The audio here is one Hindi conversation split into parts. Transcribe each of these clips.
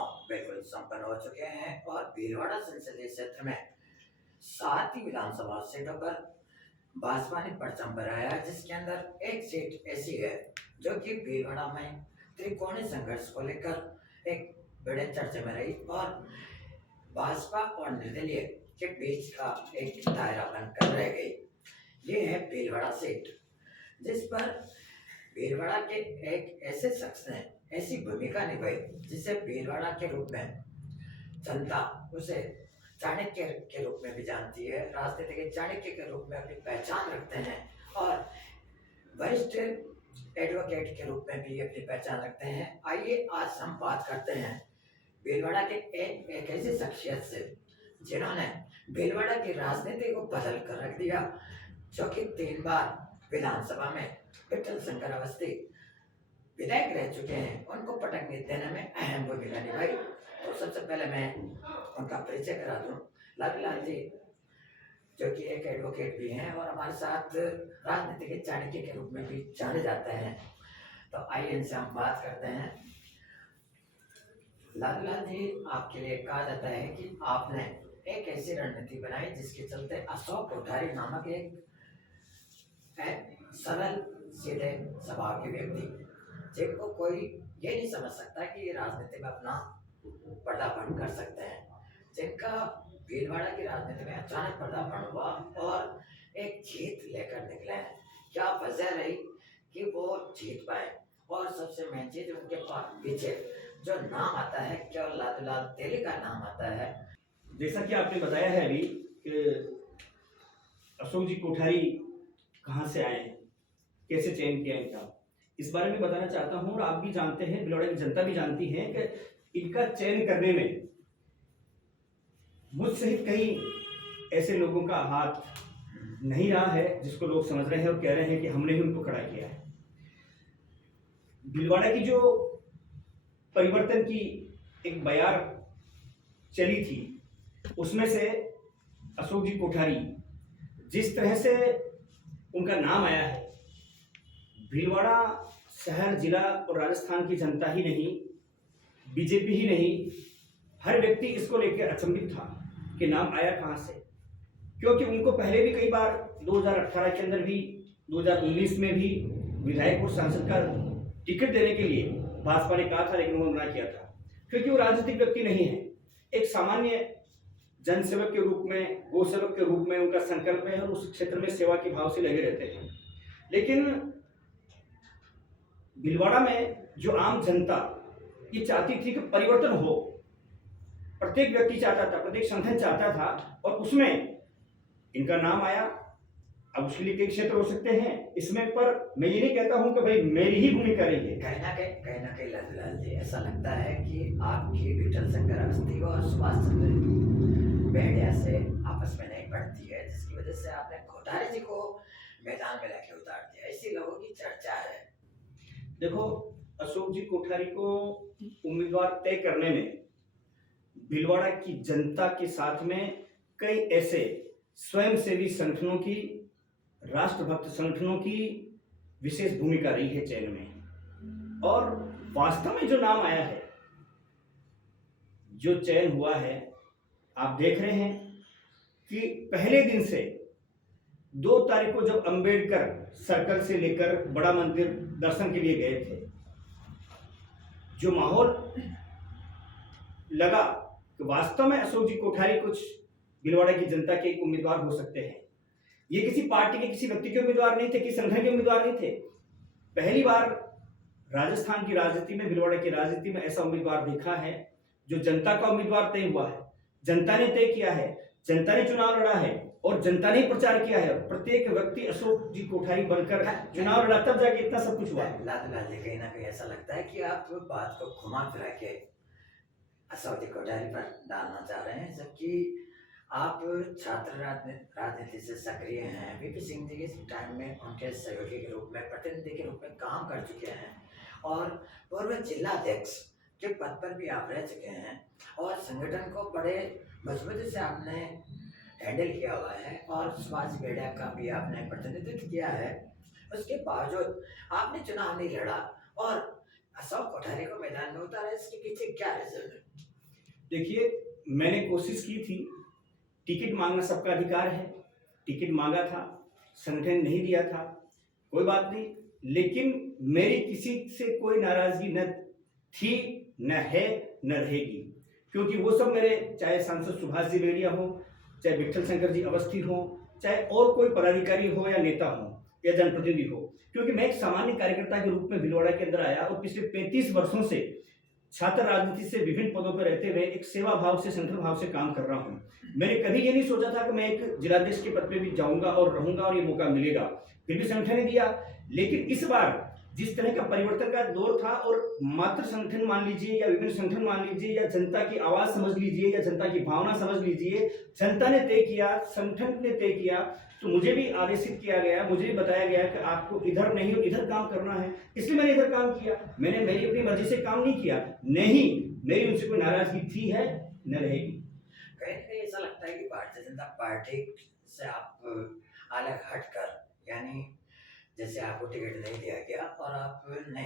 चुनाव बिल्कुल संपन्न हो चुके हैं और भीलवाड़ा संसदीय क्षेत्र में 7 ही विधानसभा सीटों पर भाजपा ने परचम फहराया है, जिसके अंदर एक सीट ऐसी है जो कि भीलवाड़ा में त्रिकोणीय संघर्ष को लेकर एक बड़े चर्चे में रही और भाजपा और निर्दलीय के बीच का एक दायरा बनकर रह गई। ये है भीलवाड़ा सीट, जिस पर भीलवाड़ा के एक ऐसे शख्स ने ऐसी भूमिका निभाई जिसे भीलवाड़ा के रूप में जनता उसे चाणक्य के रूप में भी जानती है, राजनीति के चाणक्य के रूप में अपनी पहचान रखते हैं और वरिष्ठ एडवोकेट के रूप में भी अपनी पहचान रखते हैं। आइए आज हम बात करते हैं भीलवाड़ा के एक ऐसी शख्सियत से जिन्होंने भीलवाड़ा की राजनीति को बदल कर रख दिया, जो कि 3 बार विधानसभा में विठल शंकर अवस्थी विधायक रह चुके हैं। उनको पटकनी देने में अहम भूमिका निभाई। तो सबसे पहले मैं उनका परिचय करा दूं। लाल जी जो कि एक एडवोकेट भी हैं और हमारे साथ राजनीति के चाणक्य के रूप में भी जाने जाते हैं। तो आइए इनसे हम बात करते हैं। लाल जी, आपके लिए कहा जाता है कि आपने एक ऐसी रणनीति बनाई जिसके चलते अशोक कोठारी नामक एक सरल सीधे स्वभाव के व्यक्ति, जिनको कोई ये नहीं समझ सकता कि ये राजनीति में अपना पर्दापण कर सकते हैं, जिनका भीलवाड़ा की राजनीति में अचानक पर्दापण हुआ और एक जीत लेकर निकले हैं। क्या वजह रही कि वो जीत पाए? और सबसे मेन चीज, उनके पास पीछे जो नाम आता है, केवल लालूलाल तेली का नाम आता है। जैसा कि आपने बताया है अभी कि अशोक जी कोठारी कहाँ से आए हैं, कैसे चयन किया इनका, इस बारे में बताना चाहता हूँ। और आप भी जानते हैं, भीलवाड़ा की जनता भी जानती है कि इनका चयन करने में मुझ सहित कई ऐसे लोगों का हाथ नहीं रहा है, जिसको लोग समझ रहे हैं और कह रहे हैं कि हमने ही उनको खड़ा किया है। भीलवाड़ा की जो परिवर्तन की एक बयार चली थी, उसमें से अशोक जी कोठारी, जिस तरह से उनका नाम आया है, भीलवाड़ा शहर, जिला और राजस्थान की जनता ही नहीं, बीजेपी ही नहीं, हर व्यक्ति इसको लेकर अचंभित था कि नाम आया कहाँ से। क्योंकि उनको पहले भी कई बार 2018 के अंदर भी, 2019 में भी विधायक और सांसद का टिकट देने के लिए भाजपा ने कहा था, लेकिन उन्होंने मना किया था, क्योंकि वो राजनीतिक व्यक्ति नहीं है। एक सामान्य जनसेवक के रूप में, गौ सेवक के रूप में उनका संकल्प है और उस क्षेत्र में सेवा के भाव से लगे रहते हैं। लेकिन भीलवाड़ा में जो आम जनता ये चाहती थी कि परिवर्तन हो, प्रत्येक व्यक्ति चाहता था, प्रत्येक संगठन चाहता था, और उसमें इनका नाम आया। अब उसके लिए कई क्षेत्र हो सकते हैं इसमें, पर मैं ये नहीं कहता हूं कि भाई मेरी ही भूमिका रही है। कहीं ना कहीं लालूलाल जी, ऐसा लगता है कि आपकी विठल शंकर अवस्थी और सुभाष चंद्र बेड़िया से आपस में नहीं बढ़ती है, जिसकी वजह से आपने कोठारी जी को मैदान में लाके उतार दिया, ऐसी लोगों की चर्चा है। देखो, अशोक जी कोठारी को उम्मीदवार तय करने में भीलवाड़ा की जनता के साथ में कई ऐसे स्वयंसेवी संगठनों की, राष्ट्रभक्त संगठनों की विशेष भूमिका रही है चयन में। और वास्तव में जो नाम आया है, जो चयन हुआ है, आप देख रहे हैं कि पहले दिन से 2 तारीख को जब अंबेडकर सर्कल से लेकर बड़ा मंदिर दर्शन के लिए गए थे, जो माहौल लगा कि वास्तव में अशोक जी कोठारी कुछ भीलवाड़ा की जनता के उम्मीदवार हो सकते हैं। ये किसी पार्टी के, किसी व्यक्ति के उम्मीदवार नहीं थे, किसी संगठन के उम्मीदवार नहीं थे। पहली बार राजस्थान की राजनीति में, भीलवाड़ा की राजनीति में ऐसा उम्मीदवार देखा है जो जनता का उम्मीदवार तय हुआ है, जनता ने तय किया है, जनता ने चुनाव लड़ा है और जनता ने प्रचार किया है। प्रत्येक व्यक्ति अशोक जी कोठारी बनकर चुनाव लड़ा, तब जाके इतना सब कुछ हुआ। लालूलाल जी, कहीं ना कहीं ऐसा लगता है कि आप बात को घुमा फिरा के अशोक जी कोठारी पर डालना चाह रहे हैं, जबकि आप छात्र राजनीति से सक्रिय हैं। वीपी सिंह जी के टाइम में उनके सहयोगी के रूप में, प्रतिनिधि के रूप में काम कर चुके हैं और पूर्व जिलाध्यक्ष के पद पर भी आप रह चुके हैं और संगठन को बड़े मजबूती से आपने हैंडल किया हुआ है और सुभाष बेड़िया का भी आपने प्रतिनिधित्व किया है। उसके बावजूद आपने चुनाव नहीं लड़ा और अशोक कोठारी को मैदान में उतारा, इसके पीछे क्या रीजन है? देखिए, मैंने कोशिश की थी, टिकट मांगना सबका अधिकार है, टिकट मांगा था, संगठन नहीं दिया था, कोई बात नहीं, लेकिन मेरी किसी से कोई नाराजगी न थी, न है, न रहेगी, क्योंकि वो सब मेरे, चाहे सांसद सुभाष जी बेड़िया हो, चाहे विठल शंकर जी अवस्थी हो, चाहे और कोई पदाधिकारी हो या नेता हो या जनप्रतिनिधि हो, क्योंकि मैं एक सामान्य कार्यकर्ता के रूप में भिलवाड़ा के अंदर आया और पिछले 35 वर्षों से छात्र राजनीति से विभिन्न पदों पर रहते हुए एक सेवा भाव से, संगठन भाव से काम कर रहा हूँ। मैंने कभी ये नहीं सोचा था कि मैं एक जिलाध्यक्ष के पद पे भी जाऊंगा और रहूंगा और ये मौका मिलेगा, फिर भी संगठन ने दिया। लेकिन इस बार जिस तरह का परिवर्तन का दौर था और मात्र संगठन मान लीजिए या विभिन्न संगठन मान लीजिए या जनता की आवाज समझ लीजिए या जनता की भावना समझ लीजिए, जनता ने तय किया, संगठन ने तय किया, तो मुझे भी आदेशित किया गया, मुझे भी बताया गया कि आपको इधर नहीं इधर काम करना है, इसलिए मैंने इधर काम किया। मैंने मेरी अपनी मर्जी से काम नहीं किया, नहीं मेरी उनसे कोई नाराजगी थी है न रहेगी। कहीं ना कहीं ऐसा लगता है कि भारतीय जनता पार्टी से आप अलग हटकर, यानी जैसे आपको टिकट नहीं दिया गया और आपने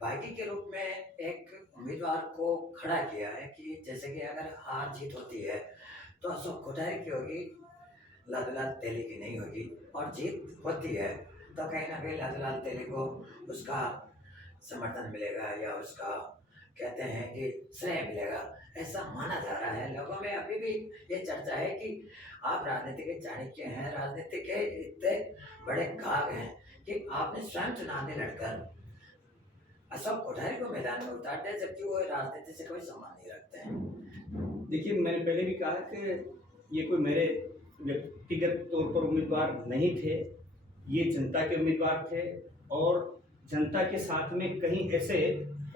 पार्टी के रूप में एक उम्मीदवार को खड़ा किया है कि जैसे कि अगर हार जीत होती है तो अशोक कोठारी की होगी, लालूलाल तेली की नहीं होगी, और जीत होती है तो कहीं ना कहीं लालूलाल तेली को उसका समर्थन मिलेगा या उसका कहते हैं कि श्रेय मिलेगा, ऐसा माना जा रहा है। लोगों में अभी भी ये चर्चा है कि आप राजनीति के चाणक्य हैं, राजनीति के इतने बड़े गाग हैं कि आपने स्वयं चुनाव में लड़कर अशोक कोठारी को मैदान में उतार दिया, जबकि वो राजनीति से कोई संबंध नहीं रखते हैं। देखिए, मैंने पहले भी कहा कि ये कोई मेरे व्यक्तिगत तौर पर उम्मीदवार नहीं थे, ये जनता के उम्मीदवार थे और जनता के साथ में कहीं ऐसे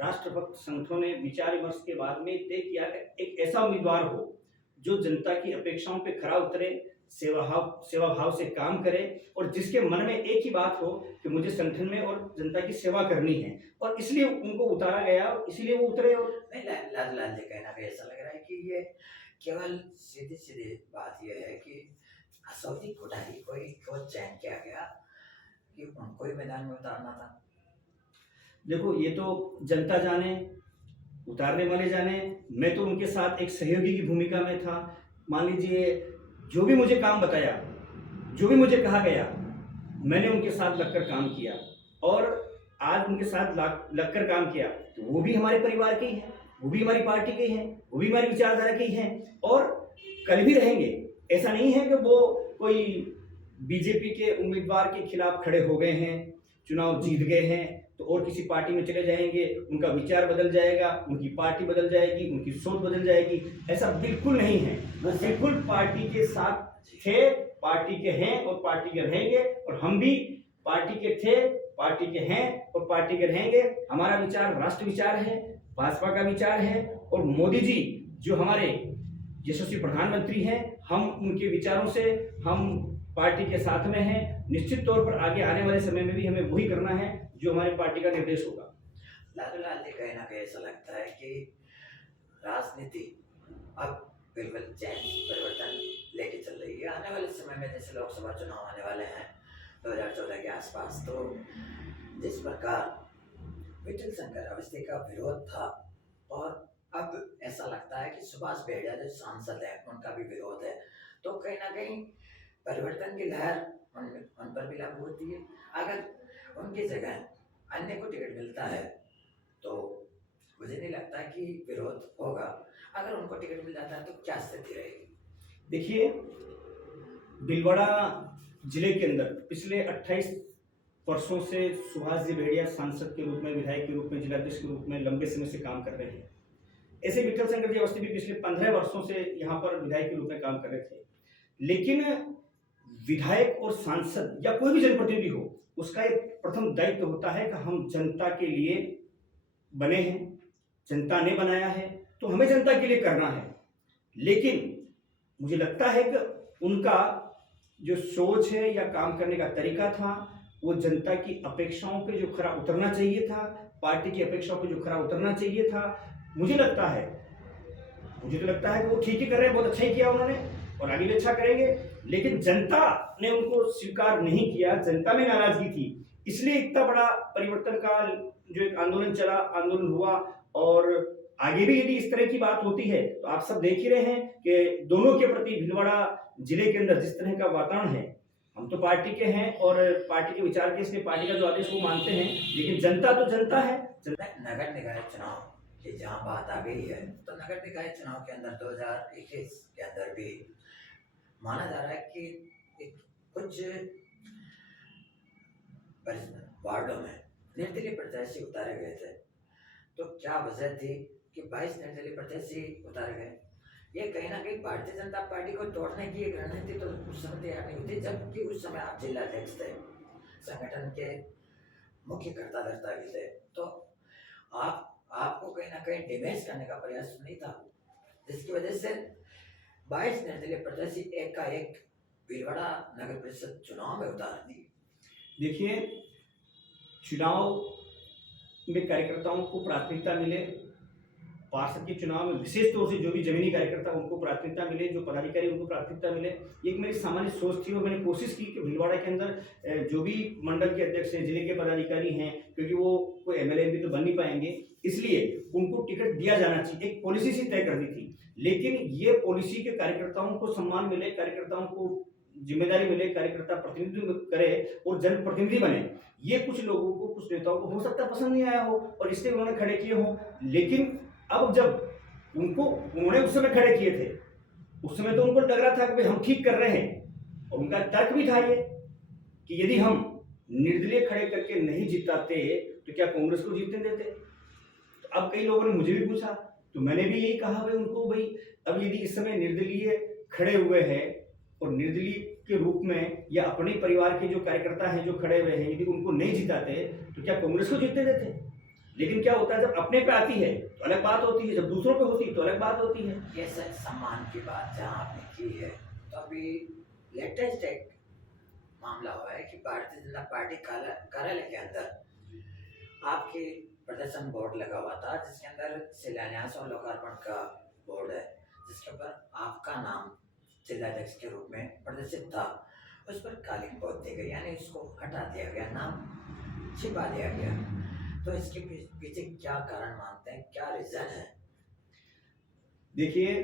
राष्ट्रभक्त संगठनों ने विचार विमर्श के बाद में तय किया कि एक ऐसा उम्मीदवार हो जो जनता की अपेक्षाओं पे खरा उतरे, सेवा भाव से काम करे और जिसके मन में एक ही बात हो कि मुझे संगठन में और जनता की सेवा करनी है, और इसलिए उनको उतारा गया, इसलिए वो उतरे। और नहीं, लालूलाल जी कहना भी ऐसा लग रहा है कि ये केवल सीधी सीधी बात यह है कि अशोक जी कोठारी को चयन किया गया कि उनको ही मैदान में उतारना था। देखो, ये तो जनता जाने, उतारने वाले जाने, मैं तो उनके साथ एक सहयोगी की भूमिका में था। मान लीजिए जो भी मुझे काम बताया, जो भी मुझे कहा गया, मैंने उनके साथ लगकर काम किया और आज उनके साथ लगकर काम किया तो वो भी हमारे परिवार के ही हैं, वो भी हमारी पार्टी के हैं, वो भी हमारी विचारधारा के ही हैं और कल भी रहेंगे। ऐसा नहीं है कि वो कोई बीजेपी के उम्मीदवार के खिलाफ खड़े हो गए हैं, चुनाव जीत गए हैं तो और किसी पार्टी में चले जाएंगे, उनका विचार बदल जाएगा, उनकी पार्टी बदल जाएगी, उनकी सोच बदल जाएगी, ऐसा बिल्कुल नहीं है। वो बिल्कुल पार्टी के साथ थे, पार्टी के हैं और पार्टी के रहेंगे, और हम भी पार्टी के थे, पार्टी के हैं और पार्टी के रहेंगे। हमारा विचार राष्ट्र विचार है, भाजपा का विचार है और मोदी जी जो हमारे यशस्वी प्रधानमंत्री हैं, हम उनके विचारों से हम पार्टी के साथ में हैं। निश्चित तौर पर आगे आने वाले समय में भी हमें वही करना है जो हमारी पार्टी का निर्देश होगा। लालूलाल जी कहीं ना कहीं ऐसा लगता है कि राजनीति अब बिल्कुल चेंज परिवर्तन लेके चल रही है। आने वाले समय में जैसे लोकसभा चुनाव आने वाले हैं 2014 के आसपास, तो जिस प्रकार विठल शंकर अवस्थी का विरोध था और अब ऐसा लगता है कि सुभाष बेड़िया जो सांसद है उनका भी विरोध है, तो कहीं ना कहीं परिवर्तन की लहर उन पर भी लागू होती है। अगर उनकी जगह अन्य को टिकट मिलता है तो मुझे नहीं लगता कि विरोध होगा। अगर उनको टिकट मिल जाता है तो क्या स्थिति रहेगी? देखिए, भीलवाड़ा जिले के अंदर पिछले 28 वर्षों से सुभाष जी बेड़िया सांसद के रूप में, विधायक के रूप में, जिलाध्यक्ष के रूप में लंबे समय से काम कर रहे हैं। ऐसे विठल शंकर जी अवस्थी भी पिछले 15 वर्षों से यहाँ पर विधायक के रूप में काम कर रहे थे। लेकिन विधायक और सांसद या कोई भी जनप्रतिनिधि हो, उसका एक प्रथम दायित्व होता है कि हम जनता के लिए बने हैं, जनता ने बनाया है तो हमें जनता के लिए करना है। लेकिन मुझे लगता है कि उनका जो सोच है या काम करने का तरीका था वो जनता की अपेक्षाओं पे जो खरा उतरना चाहिए था, पार्टी की अपेक्षाओं पे जो खरा उतरना चाहिए था, मुझे तो लगता है कि वो ठीक ही कर रहे हैं, बहुत अच्छा ही किया उन्होंने और आगे भी अच्छा करेंगे। लेकिन जनता ने उनको स्वीकार नहीं किया, जनता में नाराजगी थी, इसलिए इतना बड़ा परिवर्तन का जो एक आंदोलन चला, आंदोलन हुआ और आगे भी यदि इस तरह की बात होती है तो आप सब देख ही रहे हैं कि दोनों के प्रति भीलवाड़ा जिले के अंदर जिस तरह का वातावरण है, हम तो पार्टी के हैं और पार्टी के विचार के इसलिए पार्टी का जो आदेश वो मानते हैं, लेकिन जनता तो जनता है। नगर निकाय चुनाव की जहाँ बात आ गई है तो नगर निकाय चुनाव के अंदर 2021 के अंदर भी माना जा रहा है कि कुछ वार्डों में निर्दलीय प्रत्याशी उतारे गए थे। तो क्या वजह थी कि 22 निर्दलीय प्रत्याशी उतारे गए? ये कहीं ना कहीं भारतीय जनता पार्टी को तोड़ने की एक रणनीति तो उस समय तैयार नहीं हुई थी, जबकि उस समय आप जिला अध्यक्ष थे, संगठन के मुख्य कर्ता धर्ता भी थे। तो आपको कहीं ना कहीं डिमेज करने का प्रयास नहीं था, जिसकी वजह से 22 निर्दलीय प्रत्याशी एक का एक भीलवाड़ा नगर परिषद चुनाव में उतार दी। देखिए, चुनाव में कार्यकर्ताओं को प्राथमिकता मिले, पार्षद के चुनाव में विशेष तौर से जो भी जमीनी कार्यकर्ता उनको प्राथमिकता मिले, जो पदाधिकारी उनको प्राथमिकता मिले, ये एक मेरी सामान्य सोच थी। और मैंने कोशिश की कि भीलवाड़ा के अंदर जो भी मंडल के अध्यक्ष हैं, जिले के पदाधिकारी हैं, क्योंकि वो कोई एमएलए भी तो बन नहीं पाएंगे, इसलिए उनको टिकट दिया जाना चाहिए, एक पॉलिसी सी तय कर दी थी। लेकिन ये पॉलिसी के कार्यकर्ताओं को सम्मान मिले, कार्यकर्ताओं को जिम्मेदारी मिले, कार्यकर्ता प्रतिनिधित्व करे और जनप्रतिनिधि बने, ये कुछ लोगों को, कुछ नेताओं को हो सकता है पसंद नहीं आया हो और इसलिए उन्होंने खड़े किए हो। लेकिन अब जब उन्होंने उस समय खड़े किए थे, उस समय तो उनको लग रहा था कि हम ठीक कर रहे हैं, और उनका तर्क भी था ये कि यदि हम निर्दलीय खड़े करके नहीं जिताते तो क्या कांग्रेस को जीतने देते। तो अब कई लोगों ने मुझे भी पूछा, तो मैंने भी यही कहा भाई उनको, भाई अब यदि इस समय निर्दलीय खड़े हुए हैं और निर्दलीय के रूप में या अपने परिवार के जो कार्यकर्ता हैं जो खड़े हुए हैं, यदि उनको नहीं जिताते तो क्या कांग्रेस को जीतने देते। लेकिन क्या होता है, जब अपने पे आती है तो अलग बात होती है, जब दूसरों पे होती है तो अलग बात होती है। ये सच सम्मान की बात जहाँ आपने की है, तो अभी लेटेस्ट एक मामला हुआ है कि भारतीय जनता पार्टी कार्यालय के अंदर आपके प्रदर्शन बोर्ड लगा हुआ था, जिसके अंदर शिलान्यास और लोकार्पण का बोर्ड है, जिसके ऊपर आपका नाम जिलाध्यक्ष के रूप में प्रदर्शित था। उस पर कालिक पोत दी गई, यानी उसको हटा दिया गया, नाम छिपा दिया गया। तो इसके पीछे क्या कारण मानते हैं, क्या रीजन है? देखिए,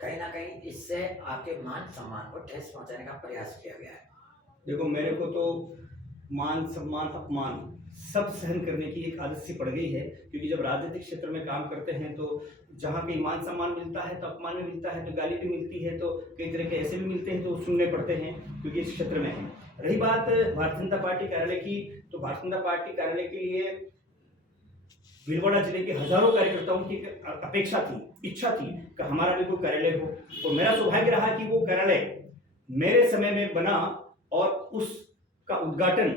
कहीं ना कहीं इससे आपके मान सम्मान को ठेस पहुंचाने का प्रयास किया गया है। देखो, मेरे को तो मान सम्मान अपमान सब सहन करने की एक आदत सी पड़ गई है, क्योंकि जब राजनीतिक क्षेत्र में काम करते हैं तो जहाँ कहीं मान सम्मान मिलता है तो अपमान भी मिलता है, तो गाली भी मिलती है, तो कई तरह के ऐसे भी मिलते हैं तो सुनने पड़ते हैं, क्योंकि इस क्षेत्र में है। रही बात भारतीय जनता पार्टी कार्यालय की, तो भारतीय जनता पार्टी कार्यालय के लिए भीलवाड़ा जिले के हजारों कार्यकर्ताओं की अपेक्षा थी, इच्छा थी कि हमारा भी कोई कार्यालय हो, और मेरा सौभाग्य रहा कि वो कार्यालय मेरे समय में बना और उसका उद्घाटन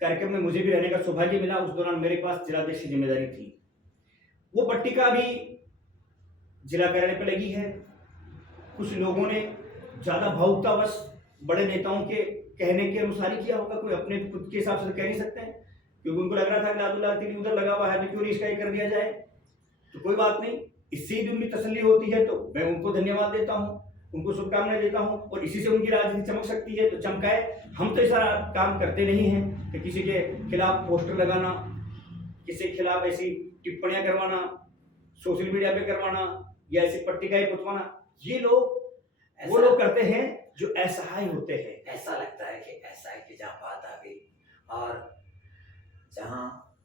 कार्यक्रम में मुझे भी रहने का सौभाग्य मिला। उस दौरान मेरे पास जिलाध्यक्ष की जिम्मेदारी थी। वो पट्टिका भी जिला कार्यालय पर लगी है। कुछ लोगों ने ज्यादा भावुकतावश बड़े नेताओं के कहने के अनुसार ही किया होगा, कोई अपने खुद के हिसाब से कह नहीं सकते हैं, क्योंकि उनको लग रहा था कि लादूलाल तिली उधर लगा हुआ है तो क्यों नहीं इसका ही कर दिया जाए। तो कोई बात नहीं, इससे ही उनकी तसल्ली होती है, तो मैं उनको धन्यवाद देता हूँ, उनको शुभकामनाएं देता हूँ, और इसी से उनकी राजनीति चमक सकती है तो चमकाए। हम तो ऐसा काम करते नहीं हैं कि किसी के खिलाफ पोस्टर लगाना, किसी के खिलाफ ऐसी टिप्पणियां करवाना, सोशल मीडिया पे करवाना या ऐसी पट्टिकाएं पुतवाना, ये लोग वो लोग करते हैं जो असहाय होते हैं। ऐसा लगता है कि असहाय की जहाँ बात आ गई और जहाँ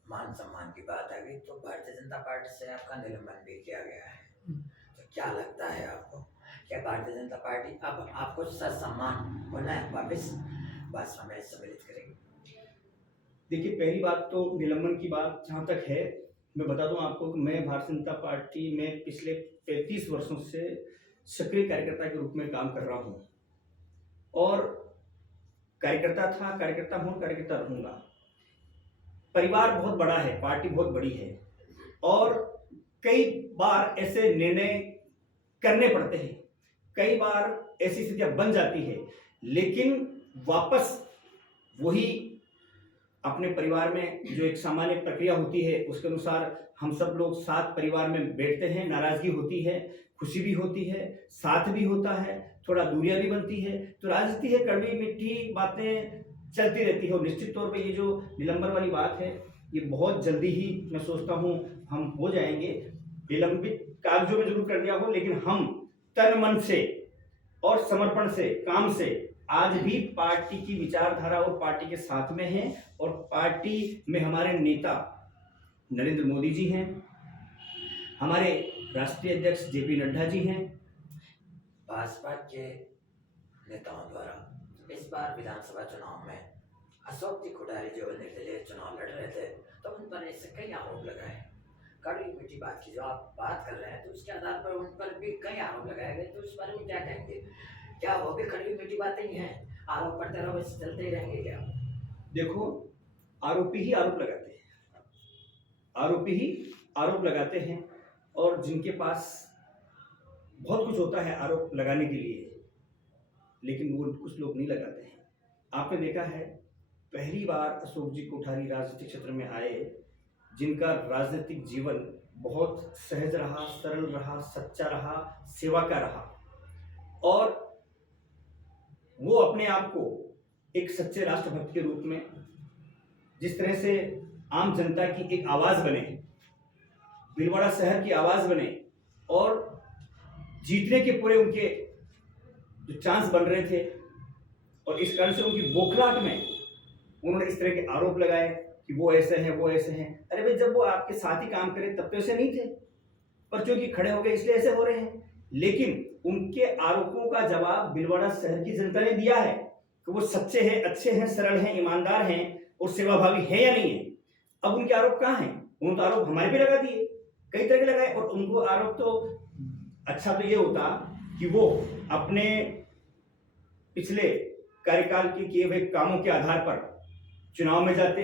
मान सम्मान की बात आ गई, तो भारतीय जनता पार्टी से आपका निलंबन भी किया गया है। तो क्या लगता है आपको, क्या भारतीय जनता पार्टी अब आपको सम्मान होना वापस भाजपा में सम्मिलित करेगी? देखिए, पहली बात तो निलंबन की बात जहाँ तक है, मैं बता दूं आपको कि मैं भारतीय जनता पार्टी में पिछले 35 वर्षों से सक्रिय कार्यकर्ता के रूप में काम कर रहा हूं, और कार्यकर्ता था, कार्यकर्ता हूं, कार्यकर्ता रहूंगा। परिवार बहुत बड़ा है, पार्टी बहुत बड़ी है, और कई बार ऐसे निर्णय करने पड़ते हैं, कई बार ऐसी स्थितियां बन जाती है, लेकिन वापस वही अपने परिवार में जो एक सामान्य प्रक्रिया होती है उसके अनुसार हम सब लोग साथ परिवार में बैठते हैं। नाराजगी होती है, खुशी भी होती है, साथ भी होता है, थोड़ा दूरियां भी बनती है, तो राजनीति है, कड़वी मीठी बातें चलती रहती है। और निश्चित तौर पे ये जो निलंबन वाली बात है, ये बहुत जल्दी ही मैं सोचता हूँ हम हो जाएंगे, विलंबित कागजों में जरूर कर दिया हो, लेकिन हम तन मन से और समर्पण से, काम से आज भी पार्टी की विचारधारा और पार्टी के साथ में हैं। और पार्टी में हमारे नेता नरेंद्र मोदी जी हैं, हमारे राष्ट्रीय अध्यक्ष जेपी नड्डा जी हैं। भाजपा के नेताओं द्वारा इस बार विधानसभा चुनाव में अशोक जी कोठारी जो निर्दलीय चुनाव लड़ रहे थे, तो उन पर ऐसे कई आरोप लगाए। कड़वी मीठी बात की जो आप बात कर रहे हैं, तो उसके आधार पर उन पर भी कई आरोप लगाए गए, तो इस बारे में क्या कहेंगे? क्या वो भी कड़वी मीठी बातें ही हैं? आरोप पड़ते रहो, वैसे चलते ही रहेंगे क्या? देखो, आरोपी ही आरोप लगाते हैं, आरोपी ही आरोप लगाते हैं, और जिनके पास बहुत कुछ होता है आरोप लगाने के लिए, लेकिन वो कुछ लोग नहीं लगाते हैं। आपने देखा है, पहली बार अशोक जी कोठारी राजनीतिक क्षेत्र में आए, जिनका राजनीतिक जीवन बहुत सहज रहा, सरल रहा, सच्चा रहा, सेवा का रहा, और वो अपने आप को एक सच्चे राष्ट्रभक्त के रूप में, जिस तरह से आम जनता की एक आवाज बने, भीलवाड़ा शहर की आवाज बने, और जीतने के पूरे उनके जो चांस बन रहे थे, और इस कारण से उनकी बौखलाहट में उन्होंने इस तरह के आरोप लगाए कि वो ऐसे हैं, वो ऐसे हैं। अरे भाई, जब वो आपके साथ ही काम करे तब तो ऐसे नहीं थे, पर क्योंकि खड़े हो गए इसलिए ऐसे हो रहे हैं। लेकिन उनके आरोपों का जवाब भीलवाड़ा शहर की जनता ने दिया है कि वो सच्चे हैं, अच्छे हैं, सरल हैं, ईमानदार हैं और सेवाभावी हैं या नहीं है। अब उनके आरोप कहाँ हैं? उन्होंने तो आरोप हमारे पे लगा दिए, कई तरह के लगाए, और उनको आरोप तो अच्छा तो ये होता कि वो अपने पिछले कार्यकाल के किए हुए कामों के आधार पर चुनाव में जाते,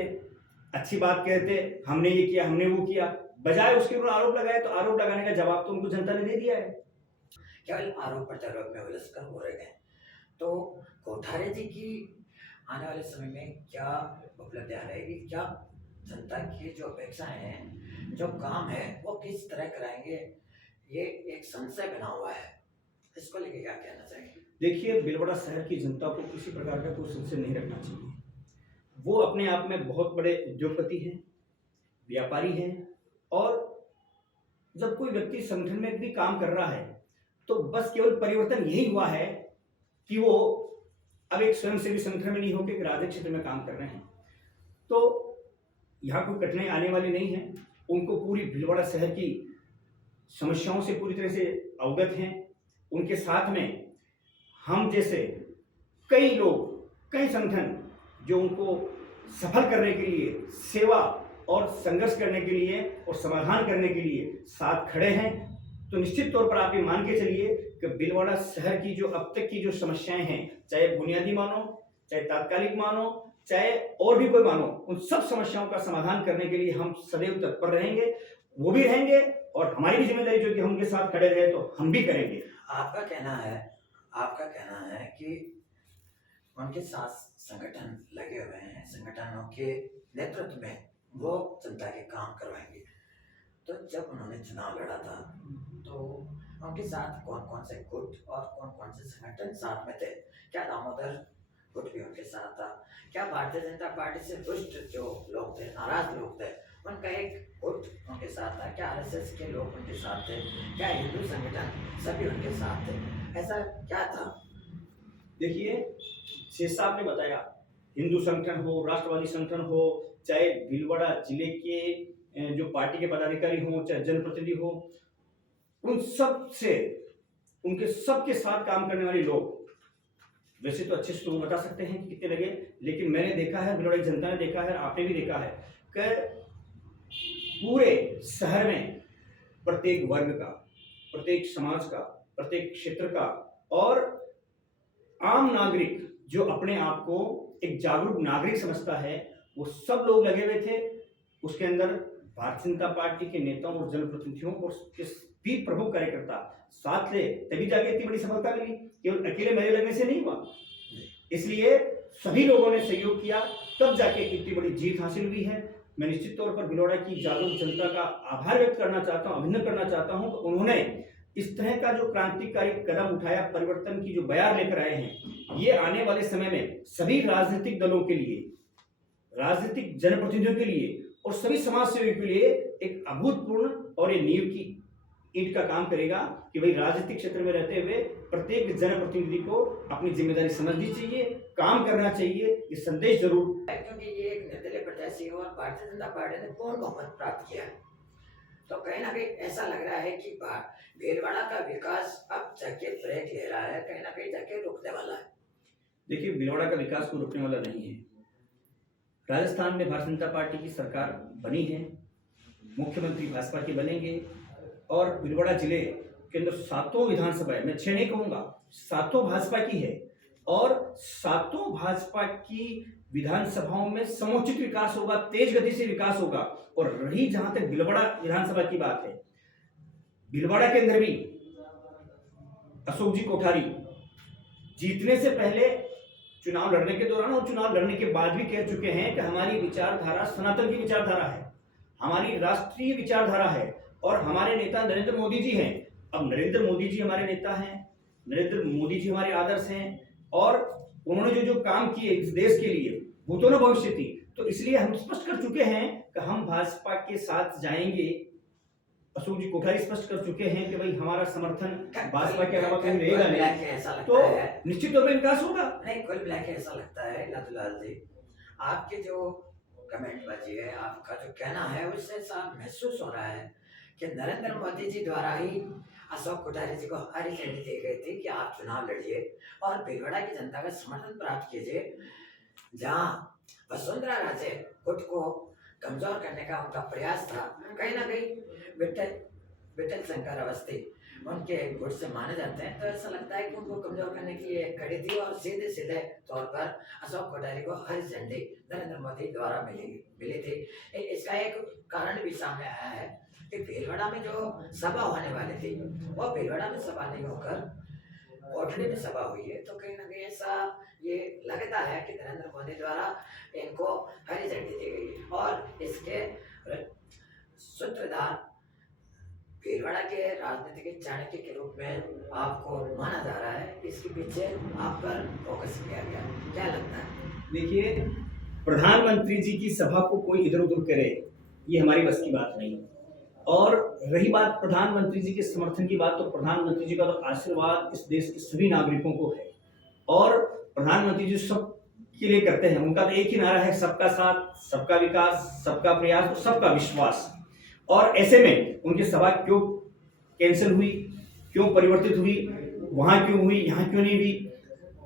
अच्छी बात कहते, हमने ये किया, हमने वो किया, बजाय उसके ऊपर आरोप लगाए। तो आरोप लगाने का जवाब तो उनको जनता ने दे दिया है। केवल आरोप प्रत्यारोप में उलझकर हो रहे हैं। तो कोठारी जी की आने वाले समय में क्या उपलब्धियां रहेगी? क्या जनता की जो अपेक्षाएं हैं, जो काम है, वो किस तरह कराएंगे? ये एक संशय बना हुआ है, इसको लेके क्या कहना चाहेंगे? देखिए, भीलवाड़ा शहर की जनता को किसी प्रकार का कोई संशय नहीं रखना चाहिए। वो अपने आप में बहुत बड़े उद्योगपति हैं, व्यापारी हैं, और जब कोई व्यक्ति संगठन में भी काम कर रहा है, तो बस केवल परिवर्तन यही हुआ है कि वो अब एक स्वयंसेवी संगठन में नहीं होकर एक राजनीतिक क्षेत्र में काम कर रहे हैं। तो यहाँ कोई कठिनाई आने वाली नहीं है। उनको पूरी भीलवाड़ा शहर की समस्याओं से पूरी तरह से अवगत हैं। उनके साथ में हम जैसे कई लोग, कई संगठन जो उनको सफल करने के लिए, सेवा और संघर्ष करने के लिए और समाधान करने के लिए साथ खड़े हैं। तो निश्चित तौर पर आप ये मान के चलिए कि भीलवाड़ा शहर की जो अब तक की जो समस्याएं हैं, चाहे बुनियादी मानो, चाहे तात्कालिक मानो, चाहे और भी कोई मानो, उन सब समस्याओं का समाधान करने के लिए हम सदैव तत्पर रहेंगे। वो भी रहेंगे, और हमारी भी जिम्मेदारी जो कि हम उनके साथ खड़े रहे, तो हम भी करेंगे। आपका कहना है कि उनके साथ संगठन लगे हुए हैं, संगठनों के नेतृत्व में वो जनता के काम करवाएंगे। तो जब उन्होंने चुनाव लड़ा था, तो उनके साथ कौन कौन से गुट और कौन कौन से संगठन साथ में थे? क्या दामोदर गुट भी उनके साथ था? क्या भारतीय जनता पार्टी से रुष्ट जो लोग थे, नाराज लोग थे, उनका एक गुट उनके साथ था? क्या आरएसएस के लोग उनके साथ थे? क्या हिंदू संगठन सभी उनके साथ थे? ऐसा क्या था? देखिए, शेष साहब ने बताया, हिंदू संगठन हो, राष्ट्रवादी संगठन हो, चाहे भीलवाड़ा जिले के जो पार्टी के पदाधिकारी हो, चाहे जनप्रतिनिधि हो, उन सब से, उनके सबके साथ काम करने वाले लोग, वैसे तो अच्छे से तो बता सकते हैं कि कितने लगे, लेकिन मैंने देखा है, भीलवाड़ा की जनता ने देखा है, आपने भी देखा है कि पूरे शहर में प्रत्येक वर्ग का, प्रत्येक समाज का, प्रत्येक क्षेत्र का, और आम नागरिक जो अपने आप को एक जागरूक नागरिक समझता है, वो सब लोग लगे हुए थे। उसके अंदर भारतीय जनता पार्टी के नेताओं और जनप्रतिनिधियों और भी प्रमुख कार्यकर्ता साथ ले, तभी जाके इतनी बड़ी सफलता मिली। केवल अकेले मेरे लगने से नहीं हुआ, इसलिए सभी लोगों ने सहयोग किया, तब जाके इतनी बड़ी जीत हासिल हुई है। मैं निश्चित तौर पर भीलवाड़ा की जागरूक जनता का आभार व्यक्त करना चाहता हूँ, अभिनंदन करना चाहता हूँ कि उन्होंने इस तरह का जो क्रांतिकारी कदम उठाया, परिवर्तन की जो बयार लेकर आए हैं, ये आने वाले समय में सभी राजनीतिक दलों के लिए, राजनीतिक जनप्रतिनिधियों के लिए और सभी समाज सेवियों के लिए एक अभूतपूर्ण और ये नींव की ईंट का काम करेगा कि भाई राजनीतिक क्षेत्र में रहते हुए प्रत्येक जनप्रतिनिधि को अपनी जिम्मेदारी समझनी चाहिए, काम करना चाहिए। ये संदेश जरूर क्योंकि ये एक निर्दलीय प्रत्याशी है और भारतीय जनता पार्टी ने पूर्ण बहुमत प्राप्त किया, तो कहीं ना कहीं ऐसा लग रहा है कि भीलवाड़ा का विकास अब जाके ब्रेक ले रहा है, कहीं ना कहीं जाके रुकने वाला है। देखिए, भीलवाड़ा का विकास को रोकने वाला नहीं है। राजस्थान में भारतीय जनता पार्टी की सरकार बनी है, मुख्यमंत्री भाजपा के बनेंगे और भीलवाड़ा जिले के अंदर 7 विधानसभा है, मैं 6 नहीं कहूंगा, 7 भाजपा की है और 7 भाजपा की विधानसभाओं में समुचित विकास होगा, तेज गति से विकास होगा। और रही जहां तक भीलवाड़ा विधानसभा की बात है, भीलवाड़ा के अंदर भी अशोक जी कोठारी जीतने से पहले, चुनाव लड़ने के दौरान और चुनाव लड़ने के बाद भी कह चुके हैं कि हमारी विचारधारा सनातन की विचारधारा है, हमारी राष्ट्रीय विचारधारा है और हमारे नेता नरेंद्र मोदी जी हैं। अब नरेंद्र मोदी जी हमारे नेता हैं, नरेंद्र मोदी जी हमारे आदर्श हैं और उन्होंने जो काम किए इस देश के लिए वो तो ना भविष्य थी, तो इसलिए हम स्पष्ट कर चुके हैं कि हम भाजपा के साथ जाएंगे। अशोक जी कोठारी स्पष्ट कर चुके हैं कि भाई हमारा समर्थन भाजपा के अलावा कहीं रहेगा नहीं, तो निश्चित तौर पर विकास होगा। नहीं, कुल मिला के ऐसा लगता है लालूलाल जी, आपके जो कमेंट बाजी है, आपका जो कहना है, उससे साफ महसूस हो रहा है कि नरेंद्र मोदी जी द्वारा ही अशोक कोठारी जी को हरी झंडी दी गई थी कि आप चुनाव लड़िए और भीलवाड़ा की जनता का समर्थन प्राप्त कीजिए। जहाँ वसुंधरा राजे खुद को कमजोर करने का उनका प्रयास था, कहीं ना कहीं विठल शंकर अवस्थी उनके गुट से माने जाते हैं, तो ऐसा लगता है कि उनको कमजोर करने की ये कड़ी थी और सीधे सीधे तौर पर अशोक कोठारी को हरी झंडी नरेंद्र मोदी द्वारा मिली थी। इसका एक कारण भी सामने आया है कि भीलवाड़ा में जो सभा होने वाली थी वो भीलवाड़ा में सभा नहीं होकर कोठड़ी में सभा हुई है, तो कहीं ना कहीं ऐसा ये लगता है कि नरेंद्र मोदी द्वारा इनको हरी झंडी दी गई है और इसके सूत्रधार भीलवाड़ा के राजनीतिक चाणक्य के रूप में आपको माना जा रहा है। इसके पीछे आप पर फोकस किया गया, क्या लगता है? देखिए, प्रधानमंत्री जी की सभा को कोई इधर उधर करे ये हमारी बस की बात नहीं है। और रही बात प्रधानमंत्री जी के समर्थन की बात, तो प्रधानमंत्री जी का तो आशीर्वाद इस देश के सभी नागरिकों को है और प्रधानमंत्री जी सब के लिए करते हैं। उनका तो एक ही नारा है, सबका साथ, सबका विकास, सबका प्रयास और सबका विश्वास। और ऐसे में उनकी सभा क्यों कैंसिल हुई, क्यों परिवर्तित हुई, वहां क्यों हुई, यहाँ क्यों नहीं हुई,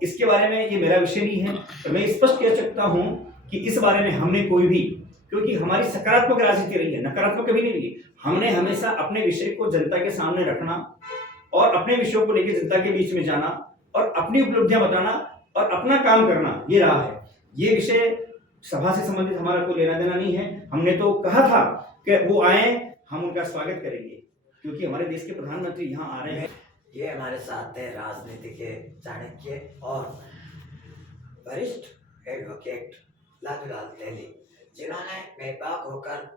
इसके बारे में ये मेरा विषय नहीं है। तो मैं स्पष्ट कह सकता हूं कि इस बारे में हमने कोई भी, क्योंकि हमारी सकारात्मक राजनीति रही है, नकारात्मक कभी नहीं रही। हमने हमेशा अपने विषय को जनता के सामने रखना और अपने विषयों को लेकर जनता के बीच में जाना और अपनी उपलब्धियां बताना और अपना काम करना, ये रहा है। ये विषय सभा से संबंधित हमारा कोई लेना देना नहीं है। हमने तो कहा था कि वो आए, हम उनका स्वागत करेंगे क्योंकि हमारे देश के प्रधानमंत्री यहाँ आ रहे हैं। ये हमारे साथ है राजनीति के चाणक्य और वरिष्ठ एडवोकेट लालूलाल देहली, जिन्होंने बेबाक होकर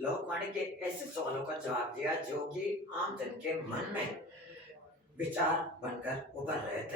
लोकवाणी के ऐसे सवालों का जवाब दिया जो कि आम जन के मन में विचार बनकर उभर रहे थे।